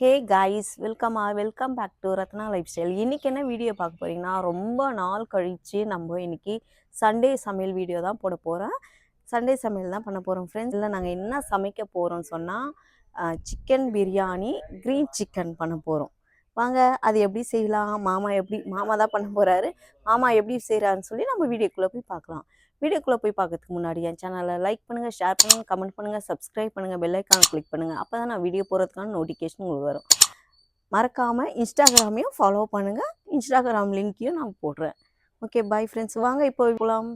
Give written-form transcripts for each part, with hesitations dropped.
Hey guys, welcome back to Ratna lifestyle. இன்றைக்கி என்ன video பார்க்க போகிறீங்கன்னா, ரொம்ப நாள் கழித்து நம்ம இன்றைக்கி சண்டே சமையல் வீடியோ தான் போட போகிறேன். சண்டே சமையல் தான் பண்ண போகிறோம் ஃப்ரெண்ட்ஸ். இல்லை, நாங்கள் என்ன சமைக்க போகிறோம்னு சொன்னால் சிக்கன் பிரியாணி, க்ரீன் சிக்கன் பண்ண போகிறோம். வாங்க, அது எப்படி செய்யலாம், மாமா தான் பண்ண போகிறாரு. மாமா எப்படி செய்கிறாருன்னு சொல்லி நம்ம வீடியோக்குள்ளே போய் பார்க்கலாம். வீடியோக்குள்ளே போய் பார்க்கறதுக்கு முன்னாடி என் சேனலை லைக் பண்ணுங்கள், ஷேர் பண்ணுங்கள், கமெண்ட் பண்ணுங்கள், சப்ஸ்கிரைப் பண்ணுங்கள், பெல் ஐக்கானை கிளிக் பண்ணுங்கள். அப்போ தான் நான் வீடியோ போகிறதுக்கான நோட்டிஃபிகேஷன் உங்களுக்கு வரும். மறக்காமல் இன்ஸ்டாகிராமையும் ஃபாலோ பண்ணுங்கள். இன்ஸ்டாகிராம் லிங்க்கையும் நான் போடுறேன். Okay, bye friends. வாங்க இப்போ போகலாம்.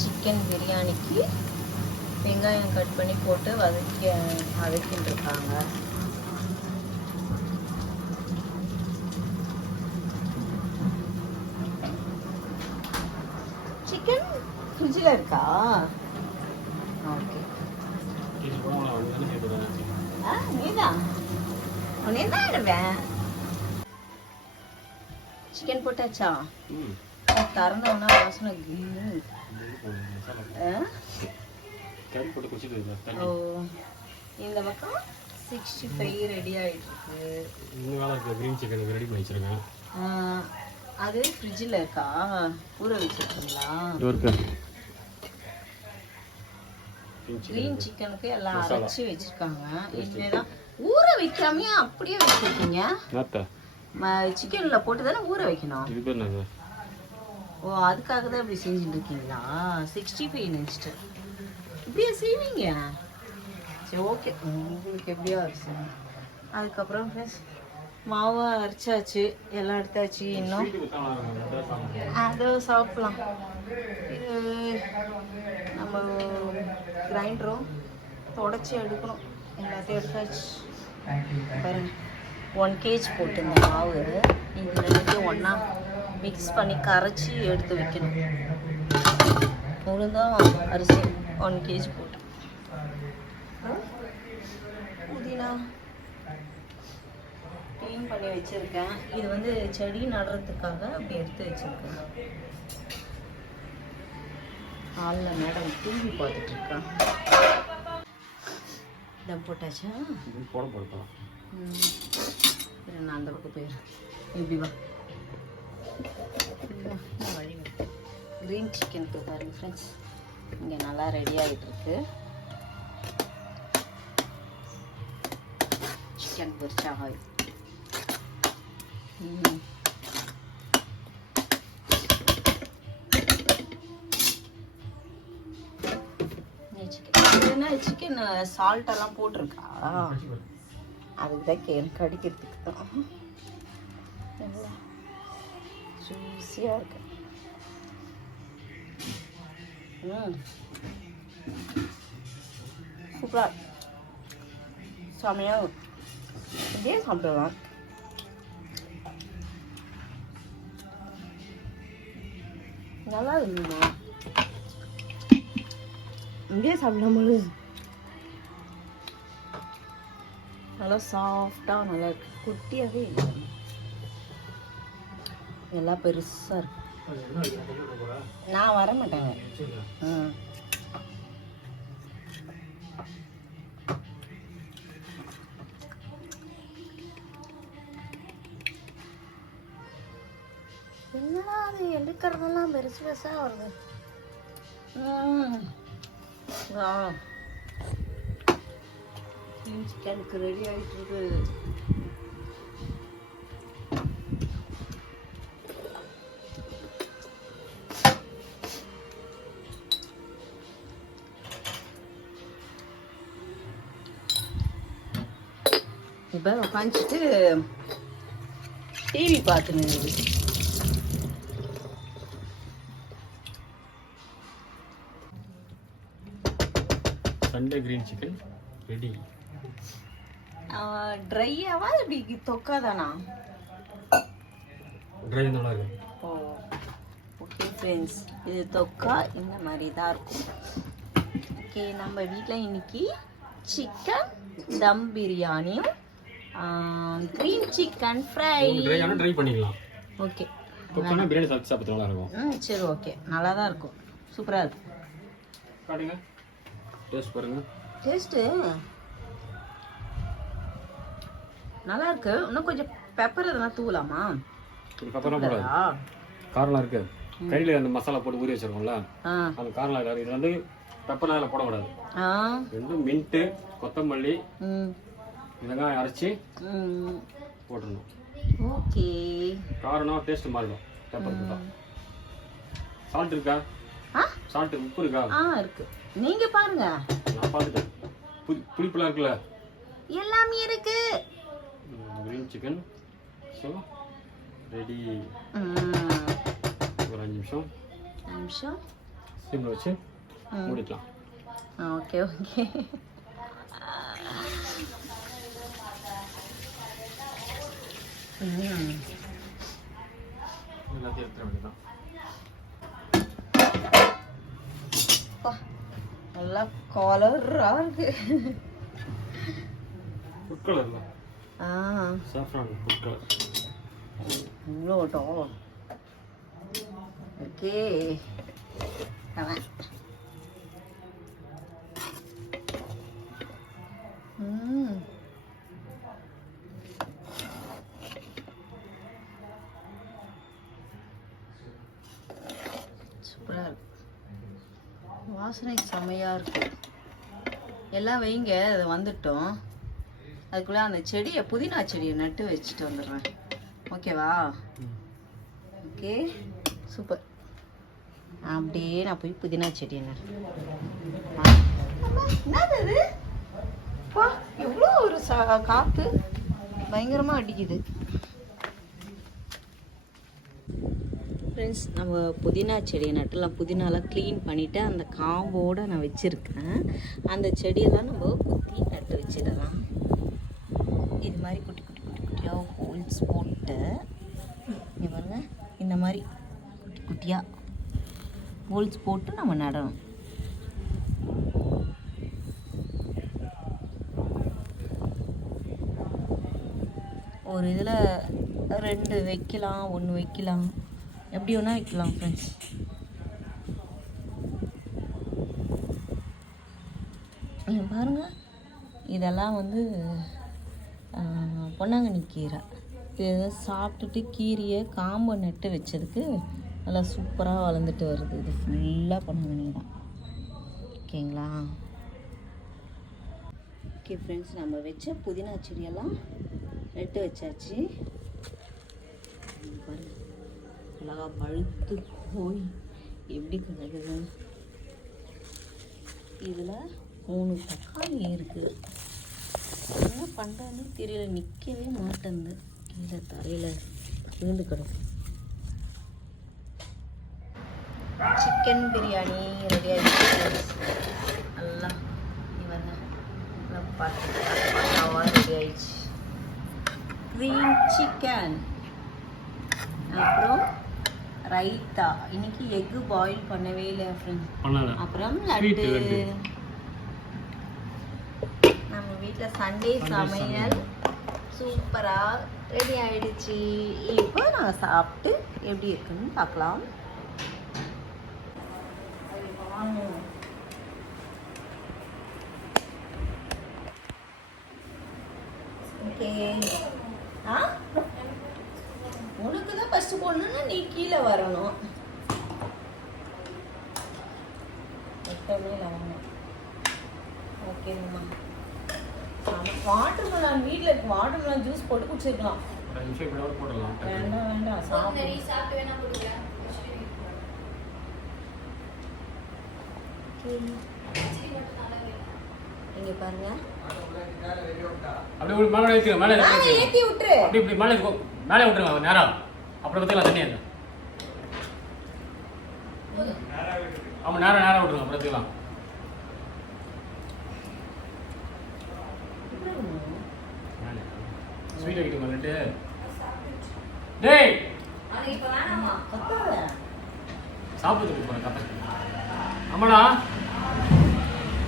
சிக்கன் பிரியாணிக்கு வெங்காயம் கட் பண்ணி போட்டு வதக்கிட்டு இருக்காங்க. சிக்கன் ஃப்ரிட்ஜில் இருக்கா? ஓகே, நீதான் ஆடுவேன். சிக்கன் போட்டாச்சா? திறந்தோன்னா வாசனை. இந்த பக்கம் 65 ரெடி ஆயிட்டு இருக்கு. அது ஃப்ரிட்ஜில் இருக்கா? ஊற வச்சிருக்கீங்களா? கிரீன் சிக்கனுக்கு எல்லாம் அரைச்சி வச்சிருக்காங்க. இதுதான் ஊற வைக்காமையா அப்படியே வச்சிருக்கீங்க? சிக்கன்ல போட்டு தானே ஊற வைக்கணும். ஓ, அதுக்காக தான் இப்படி செஞ்சுட்டு இருக்கீங்களா? 65 நினச்சிட்டு இப்படியா செய்வீங்க? சரி, ஓகே, உங்களுக்கு எப்படியோ அரிசி. அதுக்கப்புறம் ஃப்ரெண்ட்ஸ், மாவு அரைச்சாச்சு, எல்லாம் எடுத்தாச்சு. இன்னும் அதை சாப்பிடலாம். இது நம்ம கிரைண்டரும் தொடச்சி எடுக்கணும். எல்லாத்தையும் எடுத்தாச்சு. பாருங்க, 1 kg போட்டுருந்த மாவு இது ரெண்டுத்தையும் ஒன்றா மிக்ஸ் பண்ணி கரைச்சி எடுத்து வைக்கணும். உளுந்தும் அரிசி 1 kg போட்டு, புதினா க்ளீன் பண்ணி வச்சுருக்கேன். இது வந்து செடி நடுறதுக்காக அப்படி எடுத்து வச்சுருக்கேன். ஹாலில் மேடம் டிவி பார்த்துட்ருக்கேன். இதை போட்டாச்சா? நான் அந்த பக்கம் போயிடுறேன். இப்படி வா. கிரீன் சிக்கனுக்கு பாருங்க ஃப்ரெண்ட்ஸ், இங்கே நல்லா ரெடி ஆகிட்டு இருக்கு. சிக்கன் பொரிச்சா ஆயில். சிக்கன் சால்ட்டெல்லாம் போட்டிருக்கா? அதுக்கு தான் கடிக்கிறதுக்கு தான். நல்லா ஜூஸியாக இருக்கு. சூப்பராக செமையாக இப்படியே சாப்பிடலாம். நல்லா இருக்குமா? இங்கேயே சாப்பிடலாமா? நல்லா சாஃப்டாக நல்லா இருக்கு. குட்டியாகவே இல்லை, எல்லாம் பெருசாக இருக்கு. நான் வர மாட்டேங்க. என்னடா அது எடுக்கிறதெல்லாம் பெருசு பெருசாக வருது. சிக்கனுக்கு ரெடி ஆகிட்டு இருக்கு. இப்போ உட்காந்துட்டு டிவி பார்த்துன்னு சண்டே கிரீன் சிக்கன் ரெடி. ட்ரையாவா இப்படி தொக்காதானா? ட்ரை நல்லா இருக்கு. ஓ ஓகே ஃப்ரெண்ட்ஸ், இது தொக்கா இந்த மாதிரி தான் இருக்கும். ஓகே, நம்ம வீட்டில் இன்னைக்கு சிக்கன் தம் பிரியாணியும் கிரீன் சிக்கன் ஃப்ரை. ட்ரை ஆனா ட்ரை பண்ணிக்கலாம். ஓகே, தொக்கானா பிரியாணி சாப்பிட்டு நல்லா இருக்கும். சரி ஓகே, நல்லா தான் இருக்கும், சூப்பராக இருக்கும். காட்டுங்க, டேஸ்ட் பாருங்க. டேஸ்ட்டு நல்லா இருக்கு. இன்னும் கொஞ்சம் பெப்பர் எதனா தூவலாமா? பெப்பர்லாம் போடாது, காரம்லாம் இருக்கு. கையில் அந்த மசாலா போட்டு ஊறி வச்சிருக்கோம்ல, அந்த காரம்லாம் இருக்காது. இது வந்து பெப்பர்லாம் அதில் போடக்கூடாது. ரெண்டும் மின்ட்டு, கொத்தமல்லி, வெங்காயம் அரைச்சி போட்டுடணும். ஓகே, காரம்னா டேஸ்ட் மாறிடும். பெப்பர் போட்டா. சால்ட் இருக்கா? சால்ட் உப்பு இருக்கா? இருக்கு. நீங்க பாருங்க, நான் பார்த்துட்டேன். புளிப்புலாம் இருக்குல்ல, எல்லாமே இருக்கு. Green chicken so ready. ஒரு 5 நிமிஷம் சிம்மில் வச்சு மூடிக்கலாம். Okay okay. எல்லாத்தையும் எடுத்துட வேண்டியதான். நல்லா கலரா இருக்கு. ஃபுட் கலர்ல சாஃப்ரான் ஃபுட் கலர் இவ்வளோட்டோ. ஓகே, சூப்பராக இருக்கு. வாசனை செம்மையாக இருக்கு. எல்லாம் வைங்க, அது வந்துட்டோம். அதுக்குள்ளே அந்த செடியை, புதினா செடியை நட்டு வச்சுட்டு வந்துடுறேன். ஓகேவா? Okay, super. அப்படியே நான் போய் புதினா செடியை நடுறேன். என்னது எவ்வளோ ஒரு காற்று பயங்கரமாக அடிக்குது. ஃப்ரெண்ட்ஸ், நம்ம புதினா செடியை நட்டுலாம். புதினாலாம் க்ளீன் பண்ணிவிட்டு அந்த காம்போடு நான் வச்சுருக்கேன். அந்த செடியெல்லாம் நம்ம குத்தி நட்டு வச்சிடலாம். இது மாதிரி குட்டி குட்டி குட்டி குட்டியாக ஹோல்ஸ் போட்டு, இங்கே பாருங்க, இந்த மாதிரி குட்டி குட்டியாக ஹோல்ஸ் போட்டு நம்ம நடணும். ஒரு இதில் 2 வைக்கலாம், 1 வைக்கலாம், எப்படி வேணா வைக்கலாம் ஃப்ரெண்ட்ஸ். பாருங்க, இதெல்லாம் வந்து பொன்னாங்கண்ணி கீரை. இது சாப்பிட்டுட்டு கீரையை காம்பை நட்டு வச்சதுக்கு நல்லா சூப்பராக வளர்ந்துட்டு வருது. இது ஃபுல்லாக பொன்னாங்கண்ணி தான். ஓகேங்களா? ஓகே ஃப்ரெண்ட்ஸ், நம்ம வச்ச புதினா செடியெல்லாம் நட்டு வச்சாச்சு. பாருங்க, அழகா பழுத்து போய் எப்படி கிடக்குது. இதில் 3 தக்காளி இருக்குது. என்ன பண்ணுறதுன்னு தெரியல, நிற்கவே மாட்டேங்குது. கீழே தரையில் விழுந்து கிடக்கு. சிக்கன் பிரியாணி ரெடி ஆகிடுச்சு. நல்லா இவங்க பட்டாவா ரெடி ஆயிடுச்சு. கிரீன் சிக்கன், அப்புறம் ரைத்தா. இன்னைக்கு எக்கு பாயில் பண்ணவே இல்லை ஃப்ரெண்ட்ஸ். அப்புறம் லட்டு. நம்ம வீட்டில் சண்டே சமையல் சூப்பராக ரெடி ஆயிடுச்சு. இப்போ நான் சாப்பிட்டு எப்படி இருக்குன்னு பார்க்கலாம். ஓகே, உனக்கு தான் தான் ஃபர்ஸ்ட் போடணும்னா நீ கீழே வரணும். ஓகேங்கம்மா. வாட்டர் மெலன் வீட்டில் இருக்கு, வாட்டர் மெலன் ஜூஸ் போட்டு குடிச்சிருக்கலாம். வேண்டாம் வேண்டாம் சாப்பிட்டு வேணா போடுங்க. இங்க பாருங்க, அப்படியே மேலே ஏத்தி மேலே ஏத்தி விட்டுரு. அப்படி இப்படி மேலே விட்டுருங்க நேரம். அப்புறம் பார்த்தீங்களா தண்ணி என்ன? ஆமாம் நேரம் விட்டுருங்க அப்புறம் பார்த்துக்கலாம். ஸ்வீட் ஐட்டம் வந்துட்டு டேய் சாப்பிட்டு போகிறேன் கதை. ஆமாடா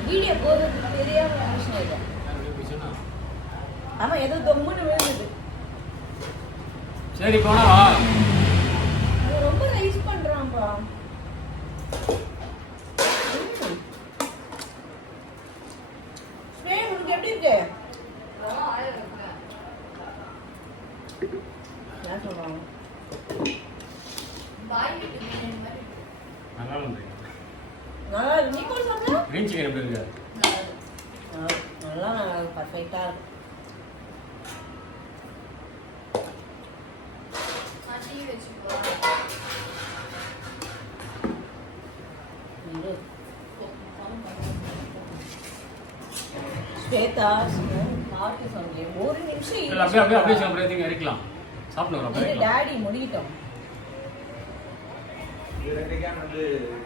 வீடியோ போடுறதுக்கு தெரியாம விஷயம் இது. ஆமா ஏதோ தொம்முன்னு விழுந்தது. சரி போனா ரொம்ப ரைஸ் பண்றான்பா. ஸ்னே உனக்கு எப்படி இருக்கு? நான் சொல்றேன் பாய் விட்டு மீன் மாதிரி நல்லா இருக்கு. நல்லா நீ கூட சொல்ற கிரீன் சிக்கன் எப்படி இருக்கு? நல்லா பர்ஃபெக்ட்டா இருக்கு. மாட்டி வெச்சுக்கோ. இது ஸ்வேதா மார்க் சொன்னே ஒரு நிமிஷம் இல்ல அப்படியே சாப்பிடுறதுக்கு இறக்கலாம். சாப்பிடுறோம் அப்படியே. டாடி முடிட்டோம்.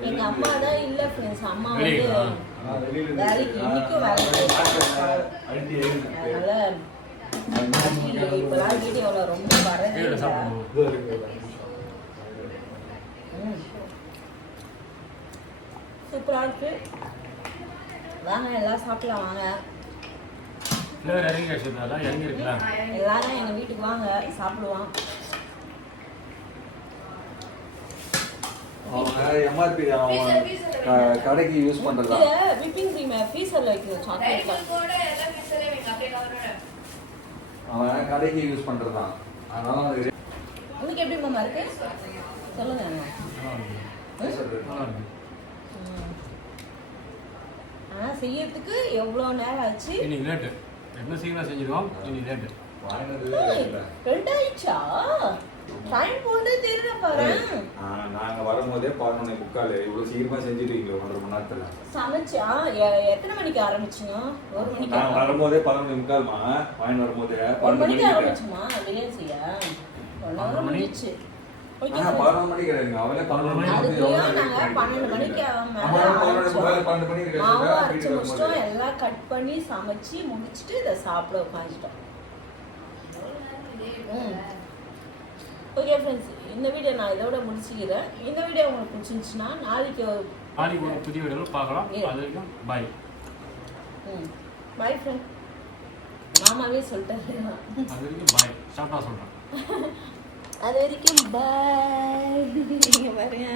எங்க அம்மா தான் இல்ல ஃப்ரெண்ட்ஸ். அம்மா வந்து வேலைக்கு இன்னைக்கும் வேலைக்கு அதனால இப்பெல்லாம் வீடியோல ரொம்ப வரதே இல்லை. சூப்பரா இருக்கு. வாங்க எல்லாம் சாப்பிடலாம். வாங்க எல்லாரும் எங்க வீட்டுக்கு வாங்க சாப்பிடுவான். எம்ஆர்பி கடைக்கு யூஸ் பண்றதா விப்பிங் கிரீம் ஃப்ரீசர்ல வைக்கணும். சாக்லேட்ல அவன் கடைக்கு யூஸ் பண்றதா. அதனால உங்களுக்கு எப்படி மாமா இருக்கு சொல்லுங்க. செய்யறதுக்கு எவ்வளவு நேரம் ஆச்சு? இன்னைக்கு லேட். என்ன சீக்கிரம் செஞ்சிடுவோம். இன்னைக்கு லேட். ரெண்டு ஆயிடுச்சா? டைம் போனதே தெரியல பாரு. நாங்க வரும்போதே 11:45. இவ்வளவு சீக்கிரமா செஞ்சிட்டீங்க 1.5 மணி நேரத்துல. சமைச்சா எத்தனை மணிக்கு ஆரம்பிச்சீங்க? 1 மணிக்கு. நான் வரும்போதே 11:45மா. வாங்கி வரும்போதே 1 மணிக்கு ஆரம்பிச்சுமா பிரியாணி செய்ய? 1 மணிக்கு. ஓகே 11 மணிக்கு கிடையாது. அவளே 11 மணிக்கு வந்து நாங்க 12 மணிக்கு மேல 12 மணிக்கு மாவு அரைச்சு முடிச்சிட்டோம். எல்லாம் கட் பண்ணி சமைச்சு முடிச்சிட்டு இத சாப்பிட உட்கார்ந்துட்டோம். ஓகே ஃப்ரெண்ட்ஸ், இந்த வீடியோ நான் இதோட முடிச்சுக்கிறேன். இந்த வீடியோ உங்களுக்கு பிடிச்சிருந்துச்சுன்னா நாளைக்கு ஒரு புதிய வீடியோவில் பார்க்கலாம். அது வரைக்கும் பாய். பாய் ஃப்ரெண்ட். மாமாவே சொல்லிட்டாரு. அது வரைக்கும் பாய். ஷார்ட்டா சொல்றேன். அது வரைக்கும் பாய். பாருங்க.